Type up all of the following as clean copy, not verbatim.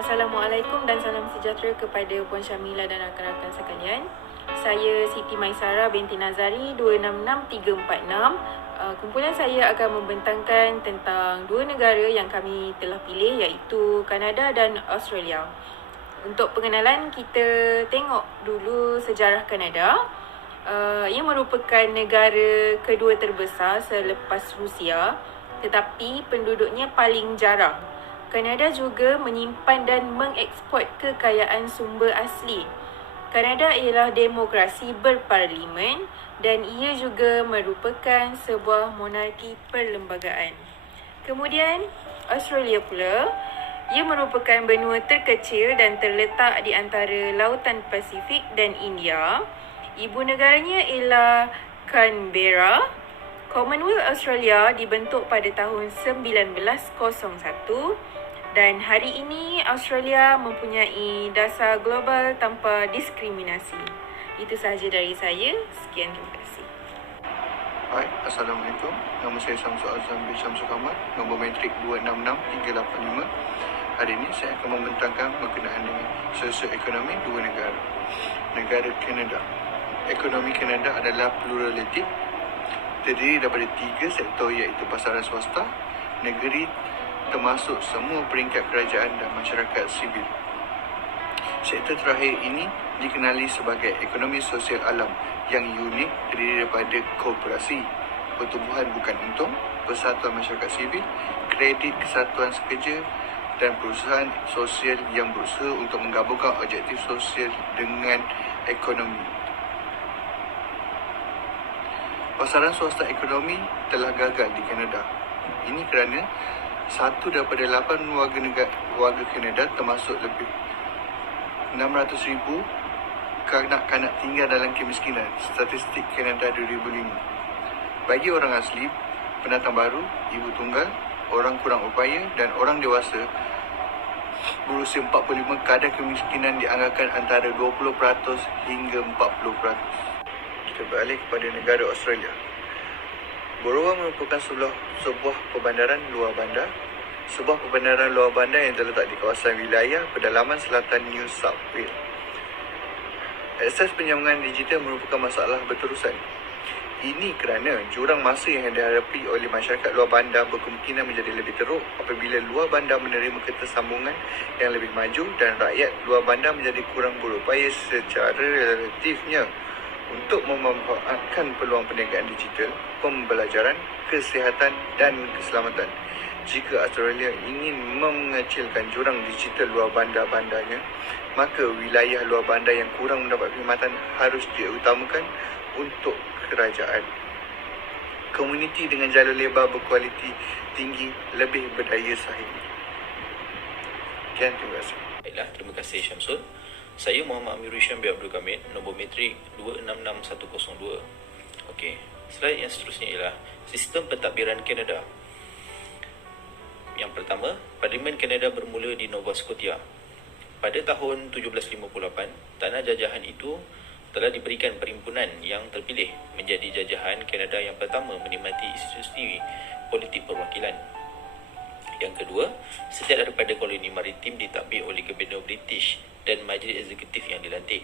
Assalamualaikum dan salam sejahtera kepada Puan Syamila dan rakan-rakan sekalian. Saya Siti Maisara binti Nazari 266346. Kumpulan saya akan membentangkan tentang dua negara yang kami telah pilih, iaitu Kanada dan Australia. Untuk pengenalan, kita tengok dulu sejarah Kanada. Ia merupakan negara kedua terbesar selepas Rusia, tetapi penduduknya paling jarang. Kanada juga menyimpan dan mengeksport kekayaan sumber asli. Kanada ialah demokrasi berparlimen dan ia juga merupakan sebuah monarki perlembagaan. Kemudian, Australia pula, ia merupakan benua terkecil dan terletak di antara Lautan Pasifik dan India. Ibu negaranya ialah Canberra. Commonwealth Australia dibentuk pada tahun 1901 dan hari ini Australia mempunyai dasar global tanpa diskriminasi. Itu sahaja dari saya. Sekian, terima kasih. Hai, Assalamualaikum. Nama saya Samsul Azam bin Syamsul Kamad, nombor metrik 266385. Hari ini saya akan membentangkan berkenaan dengan sosioekonomi dua negara. Negara Kanada. Ekonomi Kanada adalah pluralitik, terdiri daripada 3 sektor iaitu pasaran swasta, negeri termasuk semua peringkat kerajaan dan masyarakat sivil. Sektor terakhir ini dikenali sebagai ekonomi sosial alam yang unik, terdiri daripada koperasi, pertubuhan bukan untung, persatuan masyarakat sivil, kredit kesatuan sekerja dan perusahaan sosial yang berusaha untuk menggabungkan objektif sosial dengan ekonomi. Pasaran swasta ekonomi telah gagal di Kanada. Ini kerana 1 daripada 8 warga Kanada, termasuk lebih 600,000 kanak-kanak tinggal dalam kemiskinan. Statistik Kanada 2005. Bagi orang asli, pendatang baru, ibu tunggal, orang kurang upaya dan orang dewasa berusia 45, kadar kemiskinan dianggarkan antara 20% hingga 40%. Kita beralih kepada negara Australia. Borawa merupakan sebuah perbandaran luar bandar. Sebuah perbandaran luar bandar yang terletak di kawasan wilayah pedalaman selatan New South Wales. Akses penyambungan digital merupakan masalah berterusan. Ini kerana jurang masa yang dihadapi oleh masyarakat luar bandar berkemungkinan menjadi lebih teruk apabila luar bandar menerima ketersambungan yang lebih maju dan rakyat luar bandar menjadi kurang berupaya secara relatifnya untuk memanfaatkan peluang perniagaan digital, pembelajaran, kesihatan dan keselamatan. Jika Australia ingin mengecilkan jurang digital luar bandar-bandarnya, maka wilayah luar bandar yang kurang mendapat perkhidmatan harus diutamakan untuk kerajaan. Komuniti dengan jalur lebar berkualiti tinggi lebih berdaya saing. Sekian, terima kasih. Baiklah, terima kasih Syamsul. Saya Muhammad Amirul Syambi Abdul Kamid, nombor metrik 266102. Okey, slide yang seterusnya ialah sistem pentadbiran Kanada. Yang pertama, Parlimen Kanada bermula di Nova Scotia. Pada tahun 1758, tanah jajahan itu telah diberikan perhimpunan yang terpilih menjadi jajahan Kanada yang pertama menikmati institusi politik perwakilan. Yang kedua, setiap daripada koloni maritim ditadbir oleh Kabinet British dan Majlis Eksekutif yang dilantik.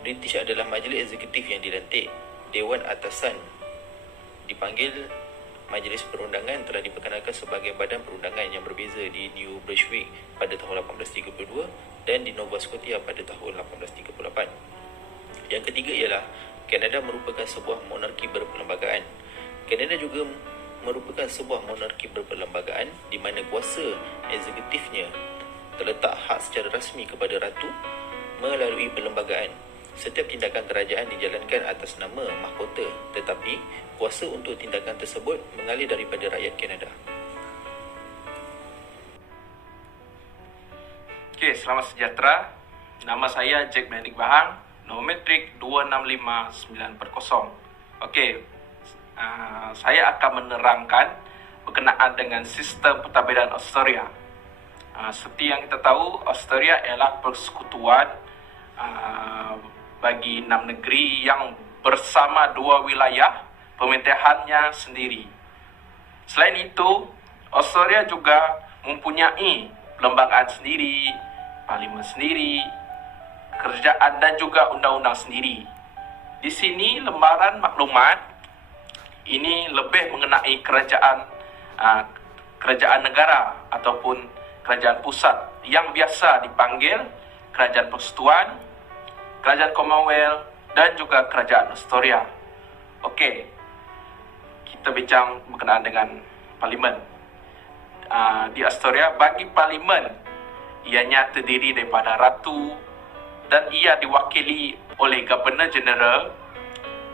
British adalah Majlis Eksekutif yang dilantik. Dewan Atasan dipanggil Majlis Perundangan telah diperkenalkan sebagai badan perundangan yang berbeza di New Brunswick pada tahun 1832 dan di Nova Scotia pada tahun 1838. Yang ketiga ialah Kanada merupakan sebuah monarki berperlembagaan. Kanada juga merupakan sebuah monarki berperlembagaan di mana kuasa eksekutifnya terletak hak secara rasmi kepada ratu melalui perlembagaan. Setiap tindakan kerajaan dijalankan atas nama mahkota, tetapi kuasa untuk tindakan tersebut mengalir daripada rakyat Kanada. Okey, selamat sejahtera. Nama saya Jack Benedict Bahang, nombor metrik 265940. Okey, saya akan menerangkan berkenaan dengan sistem pentadbiran Australia. Seperti yang kita tahu, Australia ialah persekutuan bagi 6 negeri yang bersama 2 wilayah pemerintahannya sendiri. Selain itu, Australia juga mempunyai perlembagaan sendiri, parlimen sendiri, kerajaan dan juga undang-undang sendiri. Di sini lembaran maklumat ini lebih mengenai kerajaan negara ataupun kerajaan pusat yang biasa dipanggil kerajaan persekutuan, kerajaan Commonwealth dan juga kerajaan Astoria. Okey, kita bincang berkenaan dengan parlimen. Di Astoria, bagi parlimen, ianya terdiri daripada ratu dan ia diwakili oleh Governor General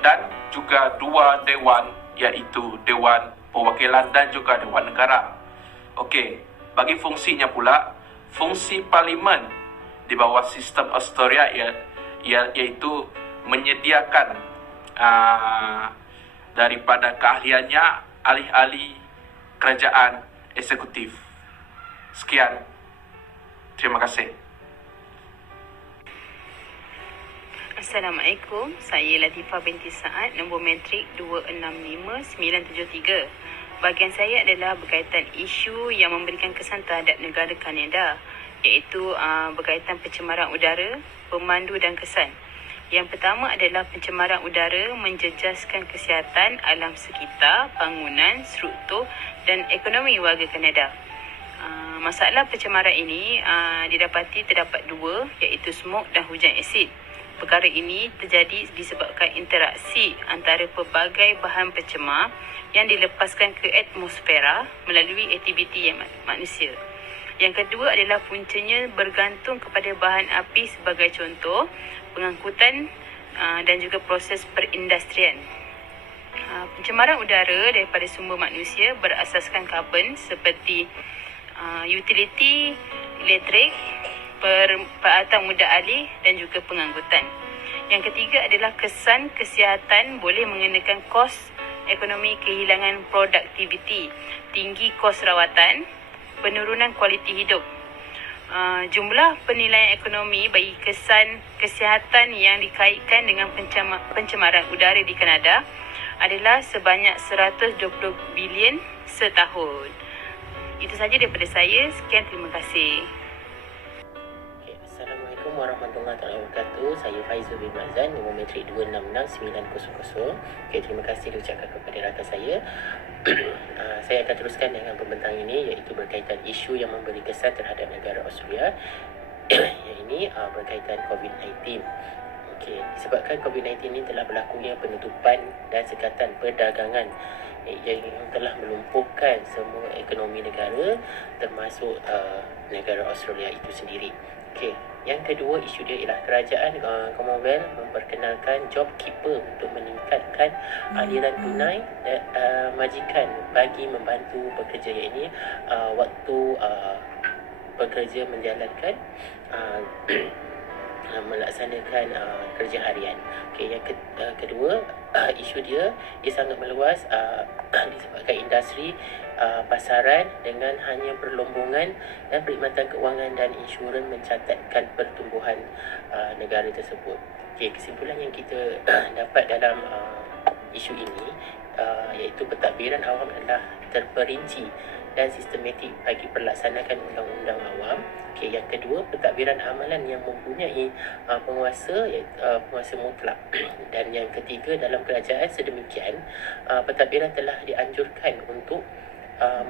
dan juga dua dewan, iaitu Dewan Perwakilan dan juga Dewan Negara. Okey, bagi fungsinya pula, fungsi parlimen di bawah sistem Astoria iaitu menyediakan daripada keahliannya ahli-ahli kerajaan eksekutif. Sekian. Terima kasih. Assalamualaikum. Saya Latifah binti Saad, nombor matrik 265973. Bahagian saya adalah berkaitan isu yang memberikan kesan terhadap negara Kanada, iaitu berkaitan pencemaran udara, pemandu dan kesan. Yang pertama adalah pencemaran udara menjejaskan kesihatan alam sekitar, bangunan, struktur dan ekonomi warga Kanada. Masalah pencemaran ini terdapat dua, iaitu smog dan hujan asid. Perkara ini terjadi disebabkan interaksi antara pelbagai bahan pencemar yang dilepaskan ke atmosfera melalui aktiviti manusia. Yang kedua adalah puncanya bergantung kepada bahan api sebagai contoh, pengangkutan dan juga proses perindustrian. Pencemaran udara daripada sumber manusia berasaskan karbon seperti utiliti elektrik, peralatan mudah alih dan juga pengangkutan. Yang ketiga adalah kesan kesihatan boleh mengenakan kos ekonomi kehilangan produktiviti, tinggi kos rawatan, penurunan kualiti hidup. Jumlah penilaian ekonomi bagi kesan kesihatan yang dikaitkan dengan pencemaran udara di Kanada adalah sebanyak 120 bilion setahun. Itu sahaja daripada saya. Sekian, terima kasih. Assalamualaikum warahmatullahi wabarakatuh. Saya Faizul bin Mazan, nombor matrik 266900. Terima kasih diucapkan kepada rakan saya. Saya akan teruskan dengan pembentang ini, iaitu berkaitan isu yang memberi kesan terhadap negara Australia. Yang ini berkaitan COVID-19. Disebabkan COVID-19 ini telah berlakunya penutupan dan sekatan perdagangan yang telah melumpuhkan semua ekonomi negara, termasuk negara Australia itu sendiri. Yang kedua, isu dia ialah kerajaan Commonwealth memperkenalkan JobKeeper untuk meningkatkan aliran tunai majikan bagi membantu pekerja, iaitu waktu pekerja menjalankan melaksanakan kerja harian. Yang kedua, isu dia sangat meluas disebabkan industri pasaran dengan hanya perlombongan dan perkhidmatan kewangan dan insurans mencatatkan pertumbuhan negara tersebut. Kesimpulan yang kita dapat dalam isu ini iaitu pentadbiran awam adalah terperinci dan sistematik bagi pelaksanaan undang-undang awam. Yang kedua, pentadbiran amalan yang mempunyai penguasa mutlak. Dan yang ketiga, dalam kerajaan sedemikian, pentadbiran telah dianjurkan untuk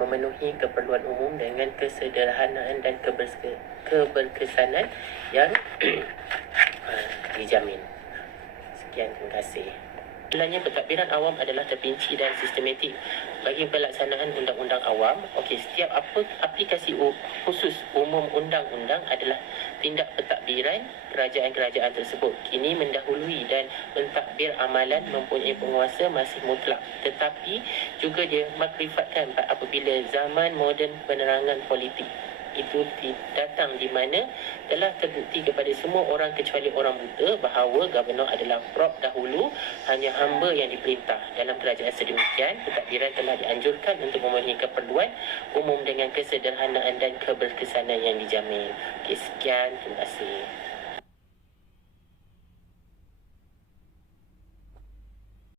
memenuhi keperluan umum dengan kesederhanaan dan keberkesanan yang dijamin. Sekian, terima kasih. Sebenarnya pentadbiran awam adalah terperinci dan sistematik bagi pelaksanaan undang-undang awam. Setiap aplikasi khusus umum undang-undang adalah tindak pentadbiran kerajaan-kerajaan tersebut. Kini mendahului dan pentadbir amalan mempunyai penguasa masih mutlak, tetapi juga dia makrifatkan apabila zaman moden penerangan politik itu datang, di mana telah terbukti kepada semua orang kecuali orang buta bahawa Governor adalah prop dahulu, hanya hamba yang diperintah. Dalam kerajaan sedemikian, pentadbiran telah dianjurkan untuk memenuhi keperluan umum dengan kesederhanaan dan keberkesanan yang dijamin. Sekian, terima kasih.